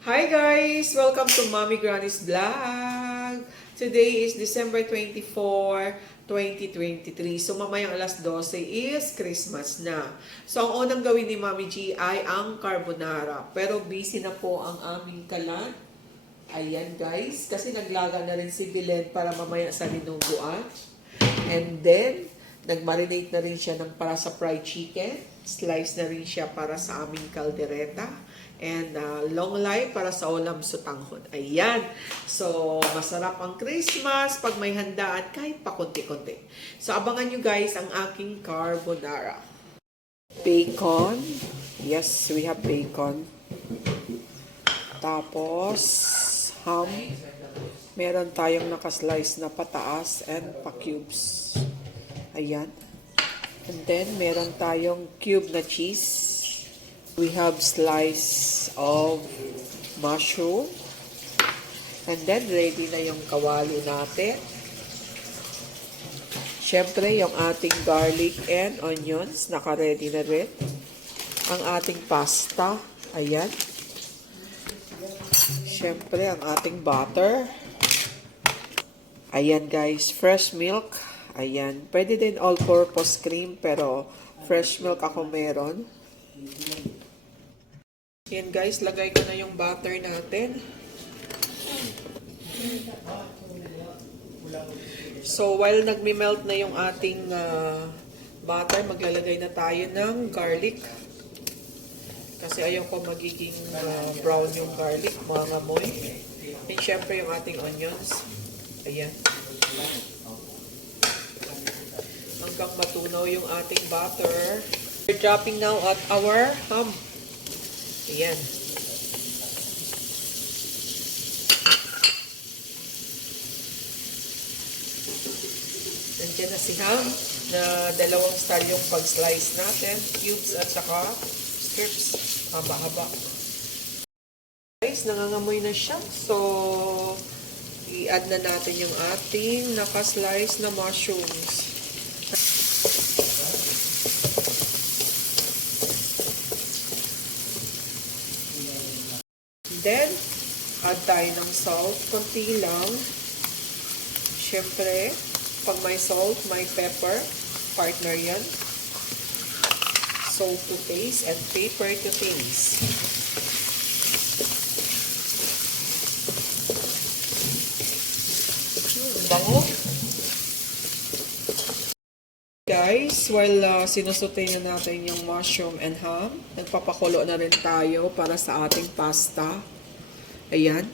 Hi guys! Welcome to Mommy Granny's Vlog! Today is December 24, 2023. So mamayang alas 12 is Christmas na. So ang unang gawin ni Mommy G ay ang carbonara. Pero busy na po ang aming kalan. Ayan guys, kasi naglaga na rin si Belen para mamaya sa linuguan. And then, nagmarinate na rin siya ng para sa fried chicken. Slice na rin siya para sa aming kaldereta. And uh, long life para sa ulam sutanghon. Ayan. So, masarap ang Christmas pag may handaan kahit pa konti-konti. So, abangan nyo guys ang aking carbonara. Bacon. Yes, we have bacon. Tapos, ham. Meron tayong nakaslice na pataas and pa-cubes. Ayan. And then, meron tayong cube na cheese. We have slice of mushroom. And then, ready na yung kawali natin. Siyempre, yung ating garlic and onions, naka-ready na rin. Ang ating pasta, ayan. Siyempre, ang ating butter. Ayan guys, fresh milk. Ayan. Pwede din all-purpose cream, pero fresh milk ako meron. Ayan guys, lagay ko na yung butter natin. So, while nagme-melt na yung ating ah, butter, maglalagay na tayo ng garlic. Kasi ayaw ko magiging ah, brown yung garlic, mga ngamoy. And syempre yung ating onions. Ayan. Hanggang matunaw yung ating butter. We're dropping now at our ham. Ayan. Nandiyan na si ham na dalawang style yung pag-slice natin. Cubes at saka strips. Haba-haba. Guys, nangangamoy na siya. So, i-add na natin yung ating nakaslice na mushrooms. Then, add tayo ng salt. Konti lang. Siyempre, pag may salt, may pepper. Partner yan. Salt to taste and pepper to taste. While uh, sinusutay na natin yung mushroom and ham, nagpapakulo na rin tayo para sa ating pasta. Ayan.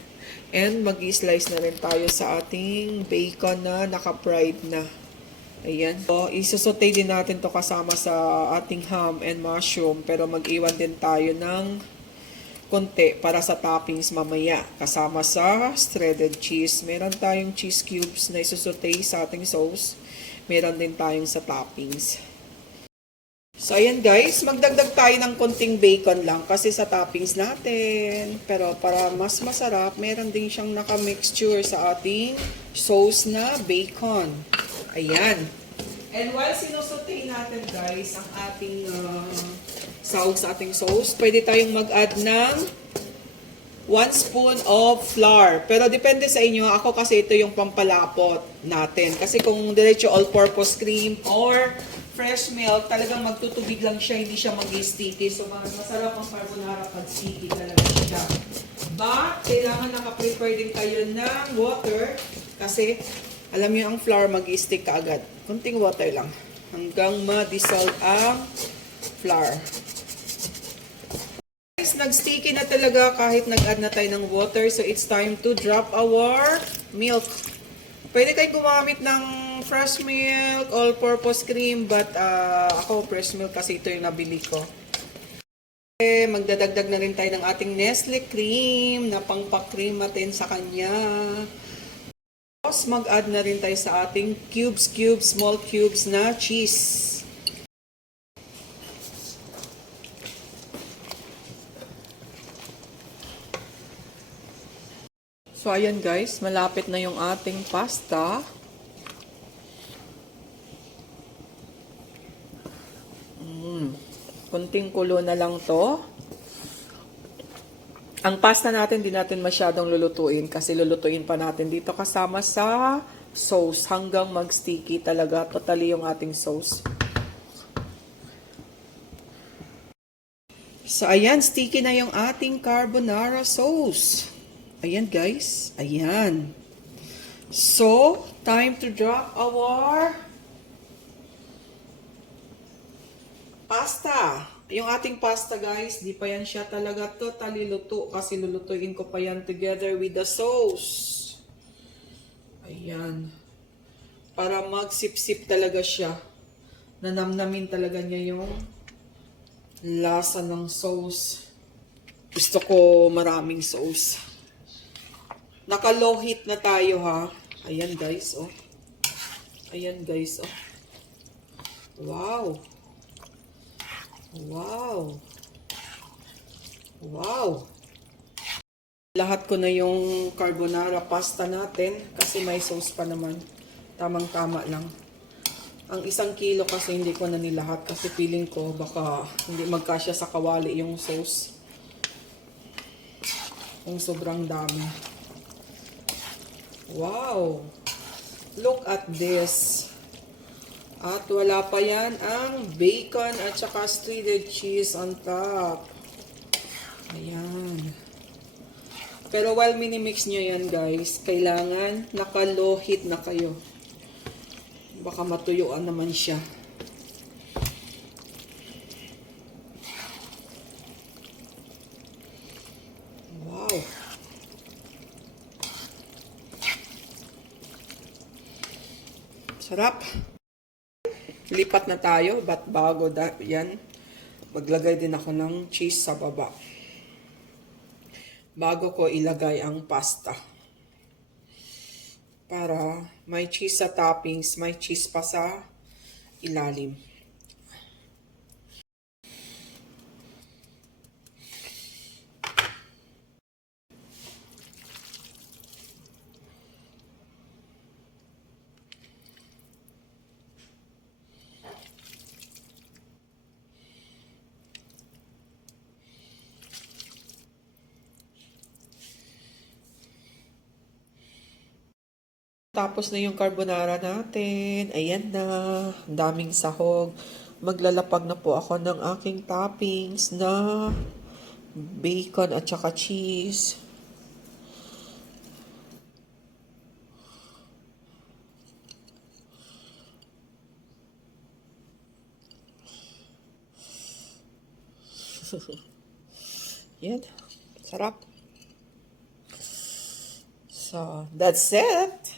And mag slice na rin tayo sa ating bacon na naka-fried na. Ayan. So, isusutay din natin to kasama sa ating ham and mushroom. Pero mag-iwan din tayo ng konti para sa toppings mamaya. Kasama sa shredded cheese. Meron tayong cheese cubes na isusutay sa ating sauce. Meron din tayong sa toppings. So, ayan guys, magdagdag tayo ng konting bacon lang kasi sa toppings natin. Pero para mas masarap, meron din siyang nakamixture sa ating sauce na bacon. Ayan. And while sinusutay natin guys ang ating uh, sauce sa ating sauce, pwede tayong mag-add ng 1 spoon of flour. Pero depende sa inyo. Ako kasi ito yung pampalapot natin. Kasi kung diretso all-purpose cream or fresh milk, talagang magtutubig lang siya, hindi siya mag-sticky. So, mas masarap ang carbonara pag sticky talaga siya. But, kailangan naka-prepare din kayo ng water kasi alam niyo ang flour mag-stick kaagad. Kunting water lang hanggang ma-dissolve ang flour. Guys, nag-sticky na talaga kahit nag-add na tayo ng water. So, it's time to drop our milk. Pwede kayong gumamit ng fresh milk, all-purpose cream, but uh, ako fresh milk kasi ito yung nabili ko. Okay, magdadagdag na rin tayo ng ating Nestle cream na pangpa-cream natin sa kanya. Tapos, mag-add na rin tayo sa ating cubes, cubes, small cubes na cheese. So, ayan guys, malapit na yung ating pasta. Mm, kunting kulo na lang to. Ang pasta natin, di natin masyadong lulutuin kasi lulutuin pa natin dito kasama sa sauce hanggang mag-sticky talaga. Totally yung ating sauce. So, ayan, sticky na yung ating carbonara sauce. Ayan, guys. Ayan. So, time to drop our pasta. Yung ating pasta, guys, di pa yan siya talaga totally luto kasi lulutuin ko pa yan together with the sauce. Ayan. Para magsip-sip talaga siya. Nanamnamin talaga niya yung lasa ng sauce. Gusto ko maraming sauce. Naka-low heat na tayo ha. Ayan guys, oh. Ayan guys, oh. Wow. Wow. Wow. Lahat ko na yung carbonara pasta natin kasi may sauce pa naman. Tamang-tama lang. Ang isang kilo kasi hindi ko na nilahat kasi feeling ko baka hindi magkasya sa kawali yung sauce. Yung sobrang dami. Wow! Look at this. At wala pa yan ang bacon at saka shredded cheese on top. Ayan. Pero while minimix nyo yan guys, kailangan naka-low heat na kayo. Baka matuyuan naman siya. Wow. Sarap. Lipat na tayo, but bago da, yan, maglagay din ako ng cheese sa baba. Bago ko ilagay ang pasta. Para may cheese sa toppings, may cheese pa sa ilalim. Tapos na yung carbonara natin. Ayan na. Daming sahog. Maglalapag na po ako ng aking toppings na bacon at saka cheese. Yan. Sarap. So, that's it.